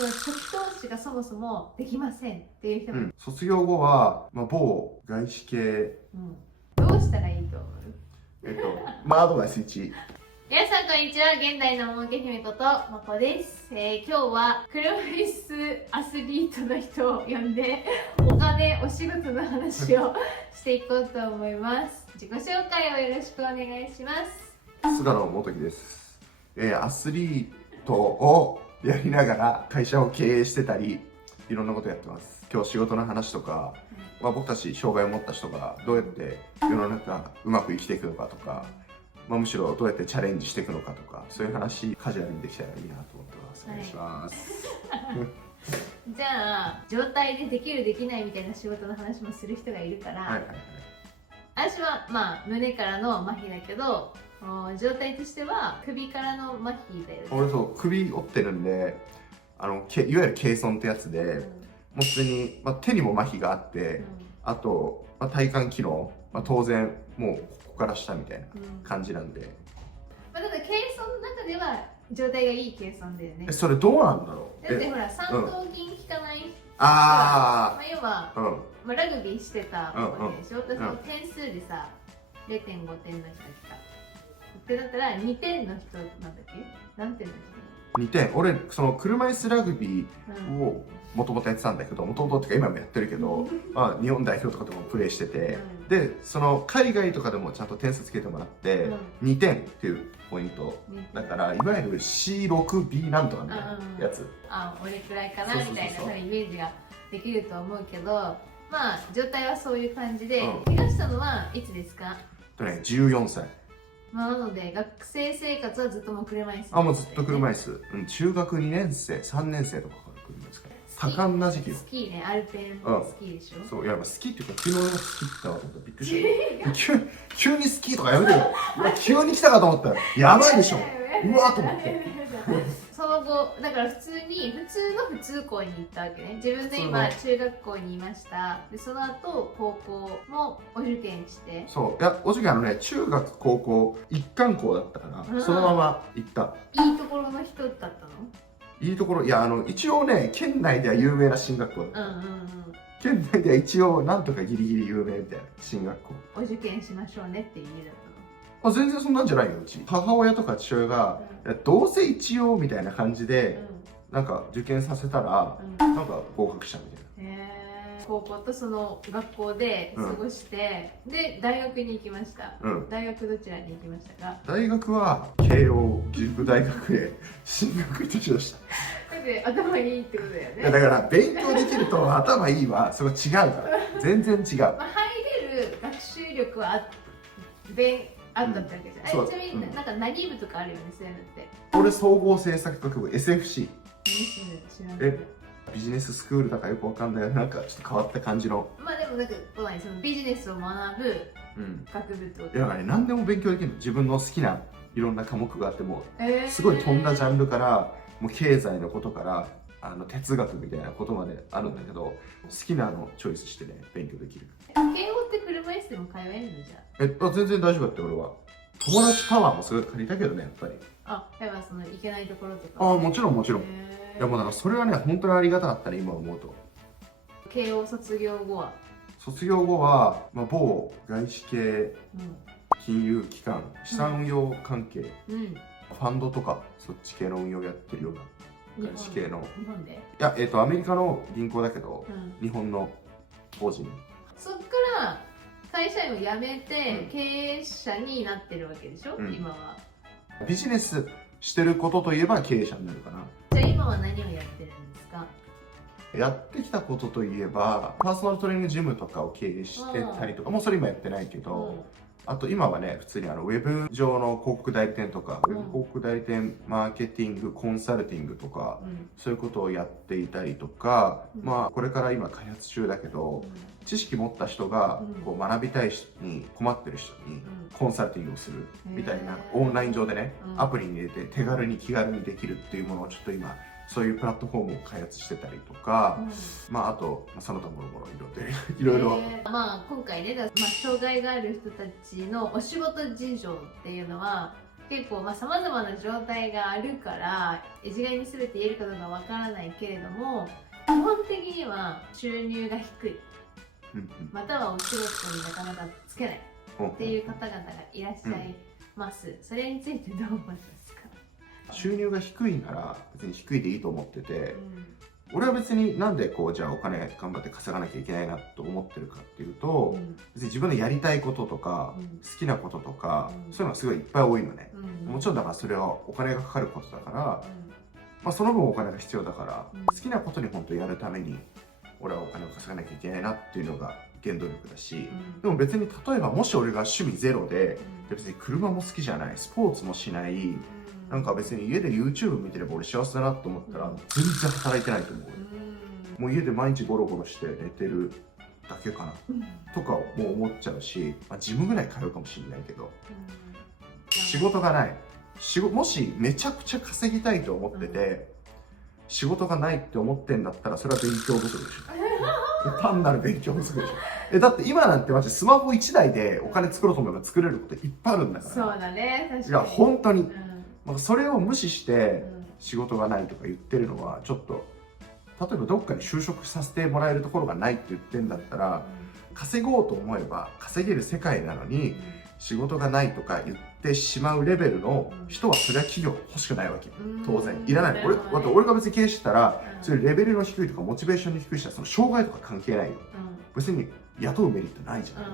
その初期投資がそもそもできませんっていう人も、卒業後は、某外資系、どうしたらいいと思う？アドバイス1。皆さんこんにちは、現代のもうけ姫ことまこです。今日は車椅子アスリートの人を呼んでお金、お仕事の話をしていこうと思います。自己紹介をよろしくお願いします。菅野元樹です。アスリートをやりながら会社を経営してたり、いろんなことやってます。今日仕事の話とか、僕たち障害を持った人がどうやって世の中うまく生きていくのかとか、むしろどうやってチャレンジしていくのかとか、そういう話カジュアルにできたらいいなと思ってます。お願いします。じゃあ状態でできるできないみたいな仕事の話もする人がいるから、私は胸からの麻痺だけど、状態としては首からの麻痺だよね。俺そう首折ってるんで、いわゆるケイソンってやつで、もう普通に、手にも麻痺があって、あと、体幹機能、当然もうここから下みたいな感じなんで、ただケイソンの中では状態がいいケイソンだよね。それどうなんだろう。だってほら三頭筋効かない人が、要は、ラグビーしてた子でしょ。私の点数でさ、0.5点の人が来たってなったら2点の人なんだっけ、何点の人？ 2 点。俺その車椅子ラグビーをもともとやってたんだけど、もともとっていうか今もやってるけど、日本代表とかでもプレーしてて、でその海外とかでもちゃんと点数つけてもらって、2点っていうポイントだから、いわゆる C6B なんとかみたいなやつ。俺くらいかなみたいなイメージができると思うけど、状態はそういう感じで、怪我したのはいつですか？14歳。なので学生生活はずっともう車椅子、もうずっと車椅子。中学2年生3年生とかから車椅子から。多感な時期よ。スキーね、アルペンスキーでしょ。そう、いやスキーっていうか、昨日のスキー来たわと思ったらびっくりした。急にスキーとかやめてよ。急に来たかと思ったらやばいでしょ。うわーと思って。その後だから普通の普通校に行ったわけね。自分で今中学校にいました。でその後高校もお受験して。そう、いやお受験中学高校一貫校だったから、そのまま行った。いいところの人だったの？いいところ、いや一応ね、県内では有名な進学校だった。県内では一応なんとかギリギリ有名みたいな進学校。お受験しましょうねっていう家だったの？全然そんなんじゃないよ。うち母親とか父親が、どうせ一応みたいな感じで、なんか受験させたら、なんか合格したみたいな。高校とその学校で過ごして、で大学に行きました。大学どちらに行きましたか？大学は慶応義塾大学へ進学いたしました。だって頭いいってことだよね。だから勉強できると頭いいはそれ違うから、全然違う。入れる学習力はあったってわけじゃん。ちなみになんか何部とかあるよね、そういうのって。俺総合政策学部 SFC。知らない。ビジネススクールだからよくわかんない、なんかちょっと変わった感じの。でもなんかそのビジネスを学ぶ学部ってこと？いや何でも勉強できるの。自分の好きないろんな科目があっても、すごい飛んだジャンルから、もう経済のことから哲学みたいなことまであるんだけど、好きなのチョイスしてね、勉強できる。慶応って車椅子でも通えるのじゃ？全然大丈夫だって俺は。友達パワーもすごい借りたけどね、やっぱり。やっぱその行けないところとか。もちろんもちろん。いやもうだからそれはね、本当にありがたかったね、今思うと。慶応卒業後は某外資系金融機関、資産運用関係、ファンドとかそっち系の運用やってるような外資系の。日本で？いや、アメリカの銀行だけど、日本の法人。そっから会社員を辞めて経営者になってるわけでしょ、今は。ビジネスしてることといえば経営者になるかな。じゃあ今は何をやってるんですか？やってきたことといえば、パーソナルトレーニングジムとかを経営してたりとか、もうそれ今やってないけど、あと今はね、普通にウェブ上の広告代理店とか、ウェブ広告代理店マーケティングコンサルティングとか、そういうことをやっていたりとか、これから今開発中だけど、知識持った人がこう学びたい人に、困ってる人にコンサルティングをするみたいな、オンライン上でね、アプリに入れて手軽に気軽にできるっていうものをちょっと今そういうプラットフォームを開発してたりとか、あとその他もろもろいろいろ、今回ね、障害がある人たちのお仕事事情っていうのは結構さまざ、まな状態があるから一概に全て言えるかどうかわからないけれども、基本的には収入が低い、またはお仕事になかなかつけないっていう方々がいらっしゃいます、それについてどう思いますか？収入が低いなら別に低いでいいと思ってて、俺は別になんでじゃあお金頑張って稼がなきゃいけないなと思ってるかっていうと、別に自分のやりたいこととか、好きなこととか、そういうのがすごいいっぱい多いのね、もちろんだからそれはお金がかかることだから、その分お金が必要だから、好きなことに本当にやるために俺はお金を稼がなきゃいけないなっていうのが原動力だし、でも別に例えばもし俺が趣味ゼロで、別に車も好きじゃない、スポーツもしない、なんか別に家で YouTube 見てれば俺幸せだなと思ったら全然働いてないと思う、もう家で毎日ゴロゴロして寝てるだけかな、とかもう思っちゃうし、ジムぐらい通うかもしれないけど、仕事がない、もしめちゃくちゃ稼ぎたいと思ってて、仕事がないって思ってんだったらそれは勉強不足でしょ単なる勉強不足でしょ。だって今なんてマジスマホ1台でお金作ろうと思えば作れることいっぱいあるんだから。そうだね、確かに。いや本当に、それを無視して仕事がないとか言ってるのはちょっと、例えばどっかに就職させてもらえるところがないって言ってんだったら、稼ごうと思えば稼げる世界なのに、仕事がないとか言ってしまうレベルの人はそれは企業欲しくないわけ、当然いらない。俺が別に経営してたら、そういうレベルの低いとかモチベーションの低い人はその障害とか関係ないよ、別に雇うメリットないじゃん、っ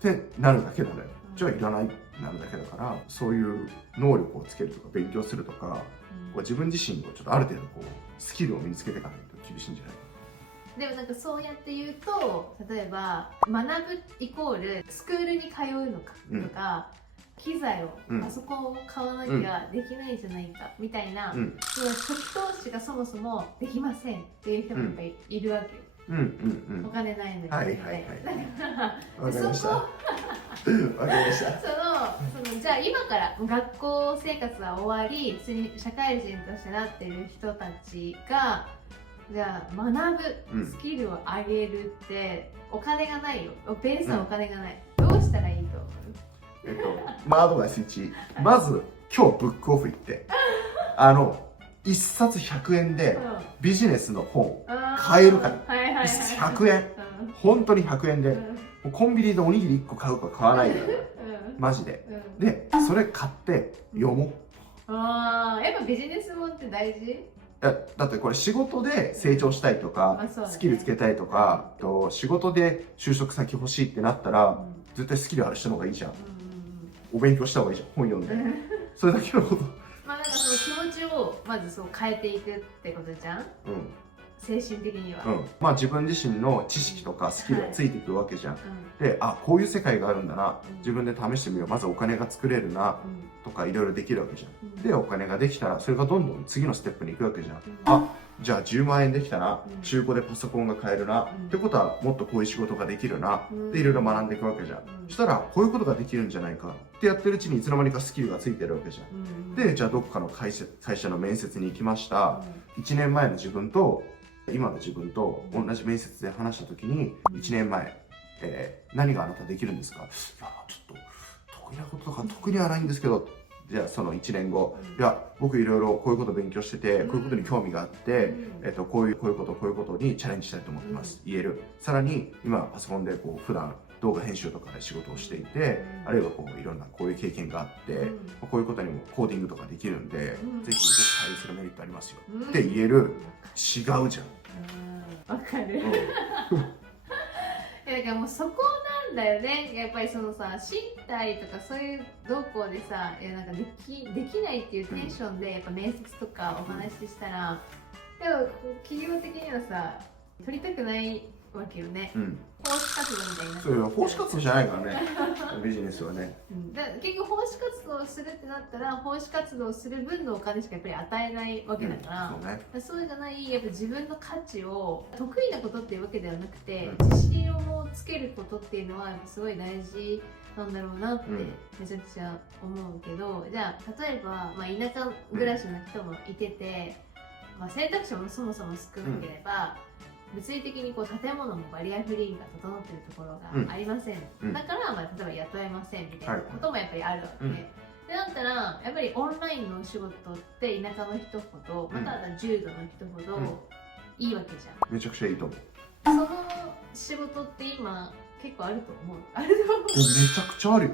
てなるだけだね。じゃあいらないってなるだけだから、そういう能力をつけるとか勉強するとか、自分自身をちょっとある程度スキルを身につけていかないと厳しいんじゃないか。でもなんかそうやって言うと、例えば学ぶイコールスクールに通うのかとか、機材を、パソコンを買わなきゃできないじゃないかみたいな、初期投資がそもそもできませんっていう人もやっぱりいるわけよ。お金ないのにみたいな。わかりました。わかりました。じゃあ今から学校生活は終わり、普通に社会人としてなっている人たちが、じゃあ学ぶスキルを上げるってお金がないよ。ベースはお金がない。どうしたらいいと思う？アドバイス1、まず今日ブックオフ行って1冊100円でビジネスの本買えるから、100円、本当に100円で、コンビニでおにぎり1個買うか買わないからマジで。でそれ買って読もう。やっぱビジネス本って大事？だってこれ仕事で成長したいとか、スキルつけたいとか、仕事で就職先欲しいってなったら、絶対スキルある人の方がいいじゃん、お勉強した方がいいじゃん、本読んでそれだけのこと。なんかその気持ちをまず変えていくってことじゃん、精神的には。自分自身の知識とかスキルがついていくわけじゃん、でこういう世界があるんだな、自分で試してみよう、まずお金が作れるな、とかいろいろできるわけじゃん、でお金ができたらそれがどんどん次のステップに行くわけじゃん、じゃあ10万円できたな、中古でパソコンが買えるな、ってことはもっとこういう仕事ができるな、でいろいろ学んでいくわけじゃん、そしたらこういうことができるんじゃないかってやってるうちにいつの間にかスキルがついてるわけじゃん、でじゃあどっかの会社の面接に行きました、1年前の自分と今の自分と同じ面接で話した時に、1年前、何があなたできるんですか、いやちょっと得意なこととか得意にはないんですけど、じゃあその1年後、いや僕いろいろこういうこと勉強してて、こういうことに興味があって、こういうことにチャレンジしたいと思ってます、言える。さらに今パソコンで普段動画編集とかで仕事をしていて、あるいはいろんなこういう経験があって、こういうことにもコーディングとかできるんで、ぜひ僕対応するメリットありますよ、って言える。違うじゃん。わかる。だからもうそこなんだよね。やっぱりそのさ、身体とかそういう動向でさ、なんかできないっていうテンションでやっぱ面接とかお話ししたら、でも企業的にはさ、取りたくないわけよね。奉仕活動みたいになって。そう奉仕活動じゃないからねビジネスはね。結局奉仕活動をするってなったら、奉仕活動をする分のお金しかやっぱり与えないわけだから、そうじゃないやっぱ自分の価値を、得意なことっていうわけではなくて、自信をつけることっていうのはすごい大事なんだろうなってめちゃくちゃ思うけど、じゃあ例えば、田舎暮らしの人もいてて、選択肢もそもそも少なければ、物理的に建物もバリアフリーが整っているところがありません、だから例えば雇えませんみたいなこともやっぱりあるわけで、でだったらやっぱりオンラインのお仕事って田舎の人ほど、または重度の人ほどいいわけじゃん。めちゃくちゃいいと思う。その仕事って今結構あると思う。あると思う。めちゃくちゃあるよ。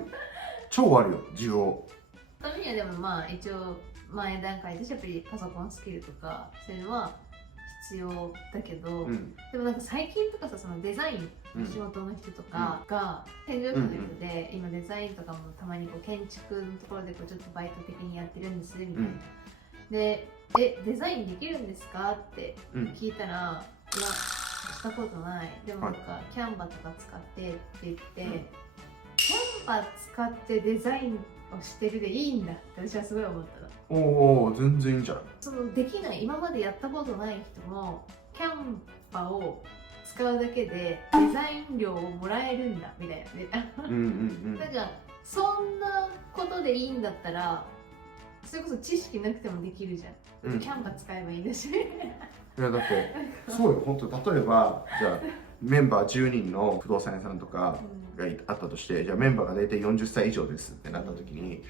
超あるよ、需要。ためにはでもまあ一応前段階としてやっぱりパソコンスキルとかそういうのは必要だけど、でもなんか最近とかさ、そのデザインの仕事の人とかが天井人の人で、今デザインとかもたまにこう建築のところでこうちょっとバイト的にやってるんですみたいな、でデザインできるんですかって聞いたら、いやしたことない、でもなんかキャンバとか使ってって言って、キャンバ使ってデザインをしてるでいいんだって私はすごい思ったの。おお、全然いいんじゃない。そのできない、今までやったことない人もキャンバを使うだけでデザイン料をもらえるんだみたいなね。なんかそんなことでいいんだったら、それこそ知識なくてもできるじゃん。キャンバ使えばいいんだし。いやだってそうよ、本当。例えばじゃあメンバー10人の不動産屋さんとかがあったとして、じゃあメンバーが大体40歳以上ですってなった時に、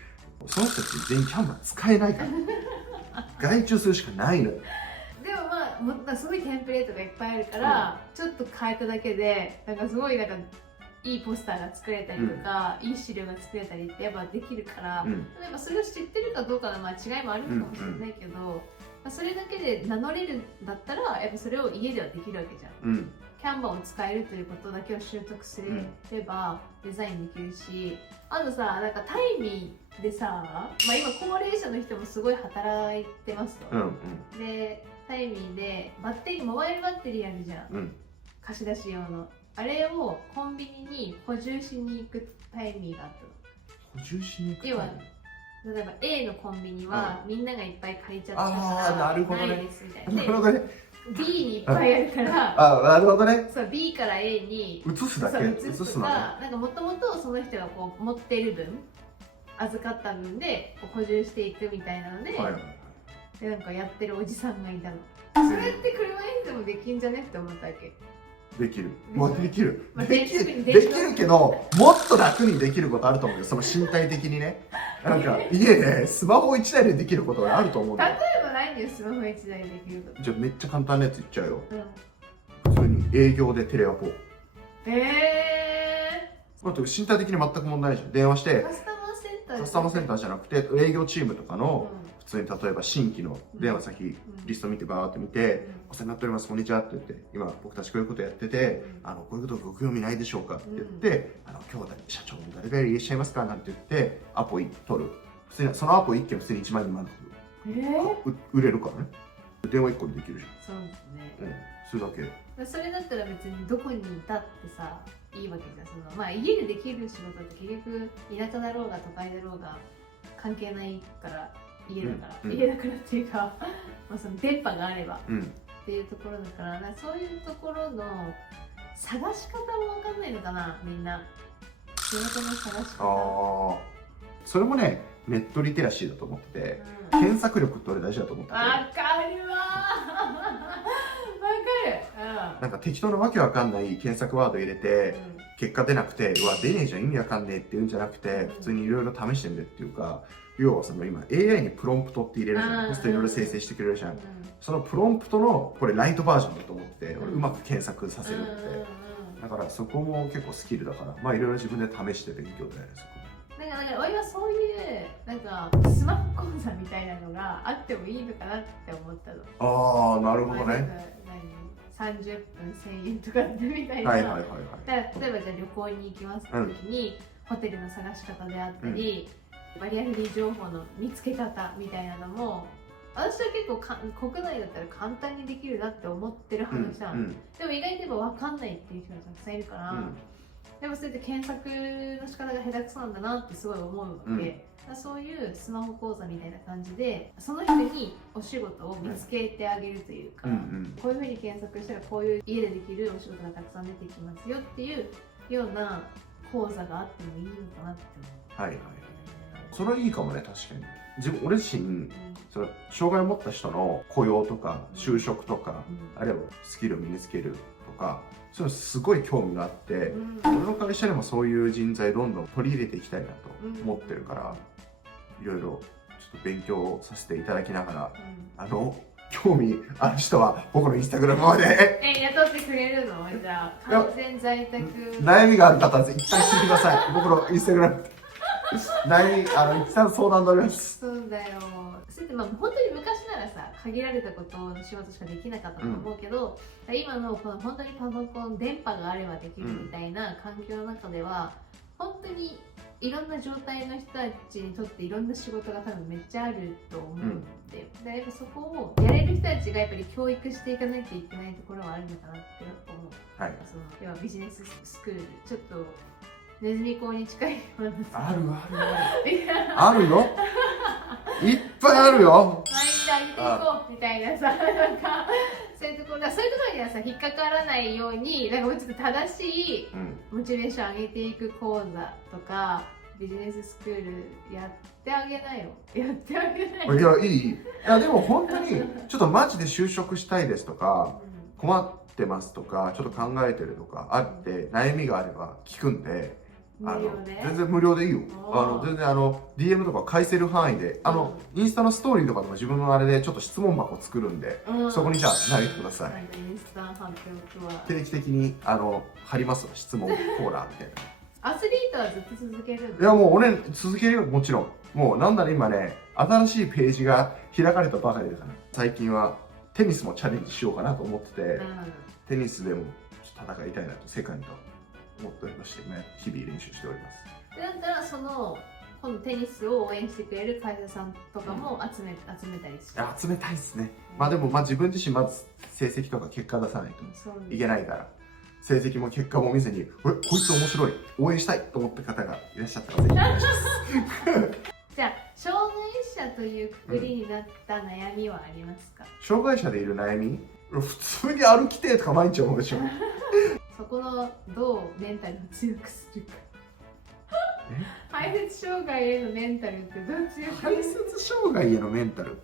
その人たち全員キャンバ使えないから外注するしかないのよ。でもまあすごいテンプレートがいっぱいあるから、ちょっと変えただけでなんかすごいなんかいいポスターが作れたりとか、いい資料が作れたりってやっぱできるから、例えばそれを知ってるかどうかの違いもあるかもしれないけど、それだけで名乗れるんだったらやっぱそれを家ではできるわけじゃん。キャンバを使えるということだけを習得すればデザインできるし、あとさ、なんかタイミーでさ、今高齢者の人もすごい働いてますと、でタイミーでモバイルバッテリーあるじゃん、貸し出し用の、あれをコンビニに補充しに行くタイミーがあったの。補充しに行く。要は例えば A のコンビニはみんながいっぱい借りちゃったからないですみたいな。なるほどね。B にいっぱいあるから、なるほどね。そう B から A に移すだけ。移すとか、なんかもともとその人がこう持っている分、預かった分でこう補充していくみたいなので、でなんかやってるおじさんがいたの。それって車椅子でもできんじゃねって思ったわけ。できる。できるけど、もっと楽にできることあると思うよ。その身体的にね。なんか家でスマホ1台でできることがあると思うんだよ。例えばないんだよ、スマホ1台でできること。じゃあめっちゃ簡単なやつ言っちゃうよ。普通に営業でテレアポ。あと身体的に全く問題ないじゃん。電話してカスタマーセンターじゃなくて営業チームとかの、普通に例えば新規の電話先、リスト見てバーって見て、お世話になっております、こんにちはって言って、今僕たちこういうことやってて、こういうことご興味ないでしょうかって言って、今日社長も誰々いらっしゃいますかなんて言ってアポ取る。普通にそのアポ1件普通に1万2万売れるからね。電話1個でできるじゃん。そうですね。それだけ。それだったら別にどこにいたってさ、いいわけじゃん。家でできる仕事って結局田舎だろうが都会だろうが関係ないから、家だからっていうかその電波があればっていうところだから、そういうところの探し方も分かんないのかな、みんな。仕事の探し方。それもね、ネットリテラシーだと思ってて、検索力って俺大事だと思ってて。わかるわなんか適当なわけわかんない検索ワード入れて、結果出なくて、うわ出ねえじゃん意味わかんねえって言うんじゃなくて、普通にいろいろ試してみるっていうか、要は今 AI にプロンプトって入れるじゃん。そうするといろいろ生成してくれるじゃん。そのプロンプトのこれライトバージョンだと思って俺うまく検索させるって。だからそこも結構スキルだから、いろいろ自分で試して勉強だよね。だから俺はそういうなんかスマホ講座みたいなのがあってもいいのかなって思ったの。なるほどね。30分1000円とかってみたいな。例えばじゃあ旅行に行きますって時に、ホテルの探し方であったり、バリアフリー情報の見つけ方みたいなのも、私は結構国内だったら簡単にできるなって思ってる話じゃん。でも意外と分かんないっていう人がたくさんいるから、でもそれって検索の仕方が下手くそなんだなってすごい思うわけ。そういうスマホ講座みたいな感じでその人にお仕事を見つけてあげるというか、こういうふうに検索したらこういう家でできるお仕事がたくさん出てきますよっていうような講座があってもいいのかなって思う。それはいいかもね。確かに俺自身、その障害を持った人の雇用とか就職とか、あるいはスキルを身につけるとか、そういうのすごい興味があって、俺の会社でもそういう人材どんどん取り入れていきたいなと思ってるから、いろいろちょっと勉強させていただきながら、うん興味ある人は僕のインスタグラムまで雇ってくれるのじゃあ完全在宅悩みがある方は一旦聞いてください僕のインスタグラム悩み一旦相談乗ります。そうだよ。それってまあ本当に昔ならさ限られたことの仕事しかできなかったと思うけど、今のこの本当にパソコン電波があればできるみたいな環境の中では、本当にいろんな状態の人たちにとっていろんな仕事が多分めっちゃあると思うんだよ。でやっぱそこをやれる人たちがやっぱり教育していかないといけないところはあるのかなって思う。はい。その要はビジネススクールちょっとネズミ講に近いようなあるあるよいっぱいあるよマインド上げていこうみたいなさなんかそういうところにはさ引っかからないようになんかもうちょっと正しいモチベーション上げていく講座とかビジネススクールやってあげなよやってあげないよ。いやでも本当にちょっとマジで就職したいですとか、困ってますとかちょっと考えてるとかあって悩みがあれば聞くんで、全然無料でいいよ。全然DM とか返せる範囲でインスタのストーリーとかでも自分のあれでちょっと質問箱作るんで、そこにじゃあ投げてください。インスタ発表は定期的に貼りますわ質問コーナーみたいな。アスリートはずっと続けるの？いやもう俺続けるよもちろん。もうなんなら今ね新しいページが開かれたばかりだから、最近はテニスもチャレンジしようかなと思ってて、テニスでも戦いたいなと世界と思っておりましてね、日々練習しております。だったらこのテニスを応援してくれる会社さんとかも集めたりして、集めたいですね。まあでも自分自身まず成績とか結果出さないといけないから、成績も結果も見ずにこいつ面白い応援したいと思った方がいらっしゃったらぜひお願いしますじゃあ障害者というくくりになった悩みはありますか？障害者でいる悩み、普通に歩きてとか毎日思うでしょそこのどうメンタルを強くするか。排泄障害へのメンタルってどう強くする？排泄障害へのメンタル